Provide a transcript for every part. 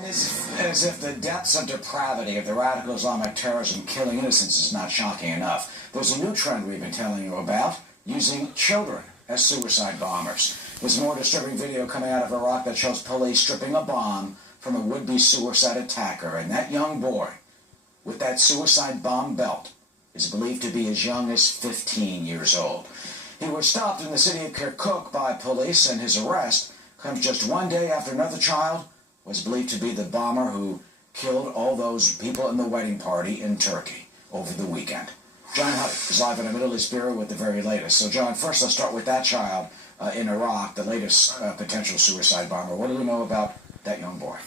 As if the depths of depravity of the radical Islamic terrorism killing innocents is not shocking enough, there's a new trend we've been telling you about, using children as suicide bombers. There's a more disturbing video coming out of Iraq that shows police stripping a bomb from a would-be suicide attacker, and that young boy with that suicide bomb belt is believed to be as young as 15 years old. He was stopped in the city of Kirkuk by police, and his arrest comes just one day after another child was believed to be the bomber who killed all those people in the wedding party in Turkey over the weekend. John Hutt is live in the Middle East Bureau with the very latest. So, John, first let's start with that child in Iraq, the latest potential suicide bomber. What do we know about that young boy?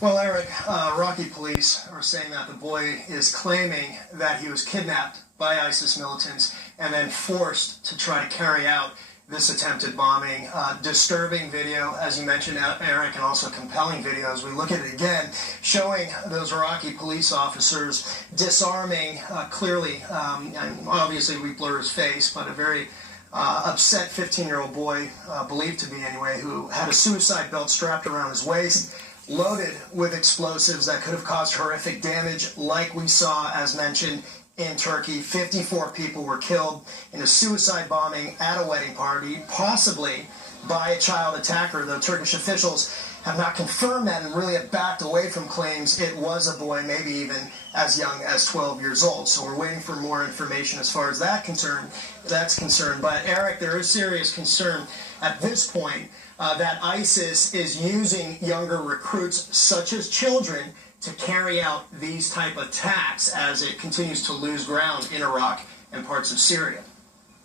Well, Eric, Iraqi police are saying that the boy is claiming that he was kidnapped by ISIS militants and then forced to try to carry out this attempted bombing. Disturbing video, as you mentioned, Eric, and also compelling video as we look at it again, showing those Iraqi police officers disarming clearly, and obviously we blur his face, but a very upset 15-year-old boy, believed to be anyway, who had a suicide belt strapped around his waist, loaded with explosives that could have caused horrific damage, like we saw, as mentioned, in Turkey. 54 people were killed in a suicide bombing at a wedding party, possibly by a child attacker, though Turkish officials have not confirmed that and really have backed away from claims it was a boy, maybe even as young as 12 years old. So we're waiting for more information as far as that's concerned. But Eric, there is serious concern at this point that ISIS is using younger recruits, such as children, to carry out these type of attacks as it continues to lose ground in Iraq and parts of Syria.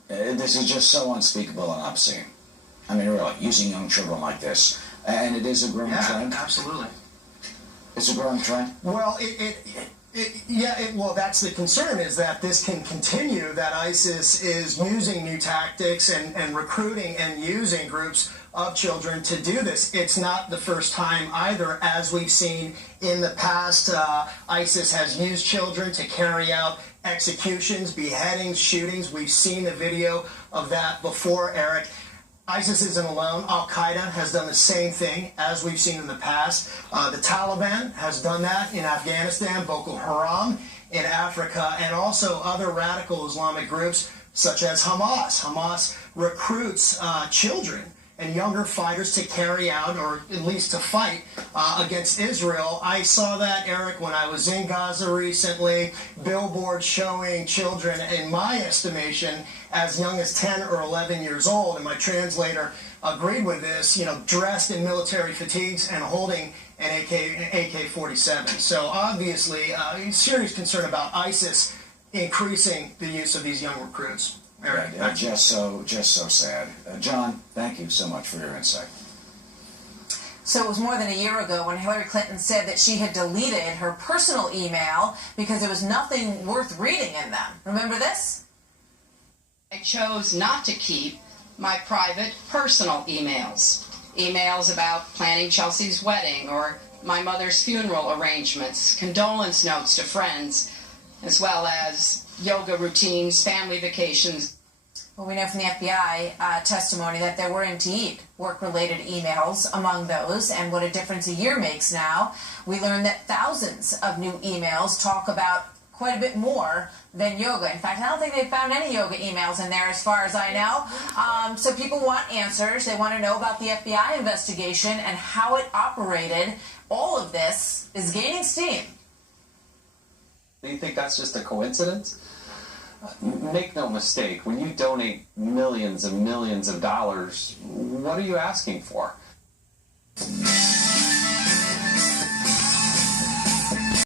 This is just so unspeakable and obscene. I mean, really, using young children like this. And it is a growing trend? Absolutely. It's a growing trend? Well, well, that's the concern, is that this can continue, that ISIS is using new tactics and recruiting and using groups of children to do this. It's not the first time either. As we've seen in the past, ISIS has used children to carry out executions, beheadings, shootings. We've seen a video of that before, Eric. ISIS isn't alone. Al-Qaeda has done the same thing, as we've seen in the past. The Taliban has done that in Afghanistan, Boko Haram in Africa, and also other radical Islamic groups such as Hamas. Hamas recruits children and younger fighters to carry out, or at least to fight, against Israel. I saw that, Eric, when I was in Gaza recently. Billboards showing children, in my estimation, as young as 10 or 11 years old, and my translator agreed with this, dressed in military fatigues and holding an AK-47. So obviously, serious concern about ISIS increasing the use of these young recruits. Eric, just so sad. John, thank you so much for your insight. So it was more than a year ago when Hillary Clinton said that she had deleted her personal email because there was nothing worth reading in them. Remember this? I chose not to keep my private personal emails. Emails about planning Chelsea's wedding or my mother's funeral arrangements, condolence notes to friends, as well as yoga routines, family vacations. Well, we know from the FBI testimony that there were indeed work-related emails among those, and what a difference a year makes now. We learned that thousands of new emails talk about quite a bit more than yoga. In fact, I don't think they found any yoga emails in there as far as I know. So people want answers. They want to know about the FBI investigation and how it operated. All of this is gaining steam. Do you think that's just a coincidence? Make no mistake, when you donate millions and millions of dollars, what are you asking for?